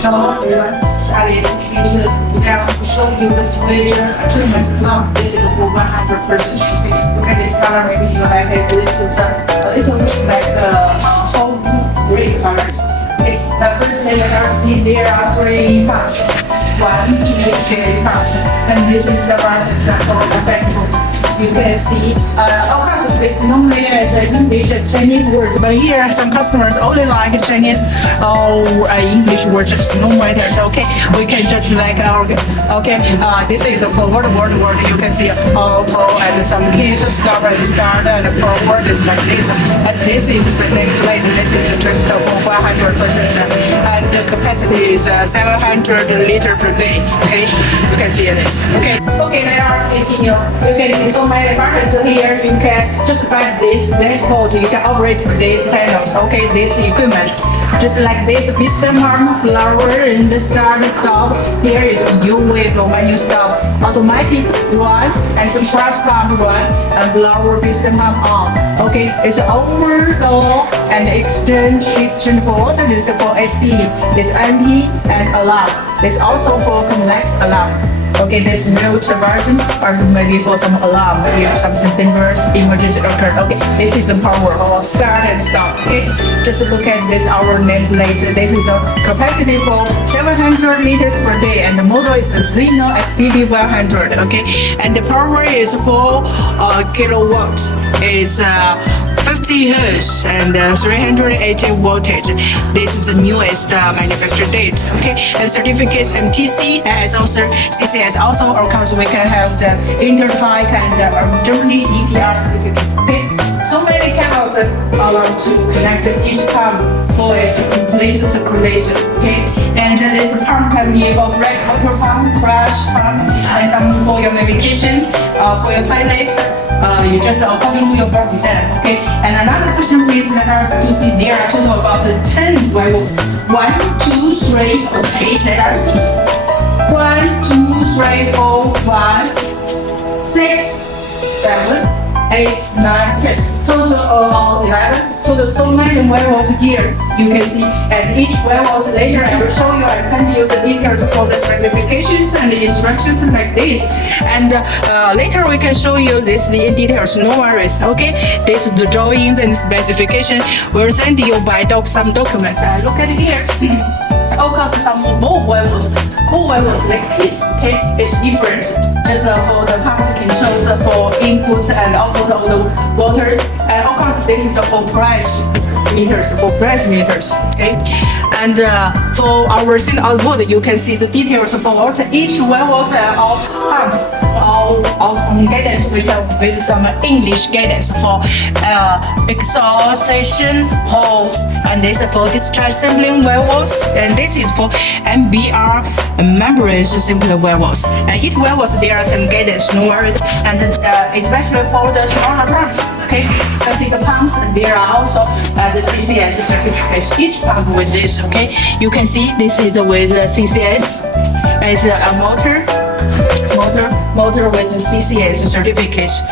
So Alice is now to show you the sewage treatment plant. This is for 100%. You can discover maybe you like it. This is it's almost like whole gray colors. Okay, the first layer see there are 3 parts. 1, 2, 3 parts. And this is the part for the backbone. You can see, of course, it's normally as English and Chinese words, but here some customers only like Chinese or English words. No matter. So, okay, we can just like this is for word. You can see auto and some keys, stop and start and forward is like this. And this is the nameplate. This is just for 100%, and the capacity is 700 liter per day. Okay, you can see this. Okay, let us continue. You can see so many buttons here. You can just buy this dashboard. You can operate these panels. Okay, this equipment. Just like this piston pump, blower, and the start, stop. Here is U-wave when you stop. Automatic run, and some brush pump run, and blower piston pump on. Okay, it's overflow and exchange for water. This is for HP. This MP and alarm. This also for complex alarm. Okay, this mute version maybe for some alarm, if something dangerous, emergency occurred. Okay, this is the power of start and stop. Okay, just look at this, our nameplate. This is a capacity for 700 liters per day, and the model is a SINO-STP100. Okay, and the power is 4 kilowatts. It's 50 hertz and 380 voltage. This is the newest manufacture date. Okay, and certificates MTC as also CCS. Also, of course, we can have the Intertype and Germany EPR certificates. Okay, so many channels allow to connect each pump for its complete circulation. Okay, and this pump can be for fresh water pump, flash pump, and some for your navigation, for your toilet. You just according to your birth design. Okay, and another question is let us to see there are total about 10 valves. 1, 2, 3. Okay, let us see. 1, 2, 3, 4, 5, 6, 7, 8, 9, 10. Total of 11. Total so many valves here. You can see, and each valve later I will show you and send you the details for the specifications and the instructions like this. And later we can show you this in details. No worries. Okay, this is the drawings and specification. We'll send you by some documents. Look at here. Of course, some more valves like this. Okay, it's different. Just for the pumps controls for input and output of the waters. And of course, this is for price meters. Okay, and for our Sinooutput, you can see the details for water. Each valve of pumps or some guidance we have with some English guidance for exhaustion hose, and this is for discharge sampling valves, and this is for MBR membrane sampling valves. And each valve there are some guidance, no worries, and especially for the smaller pumps. Okay, you see the pumps, there are also the CCS certification. Each pump with this. Okay, you can see this is with CCS. It's a motor with the CCS certification.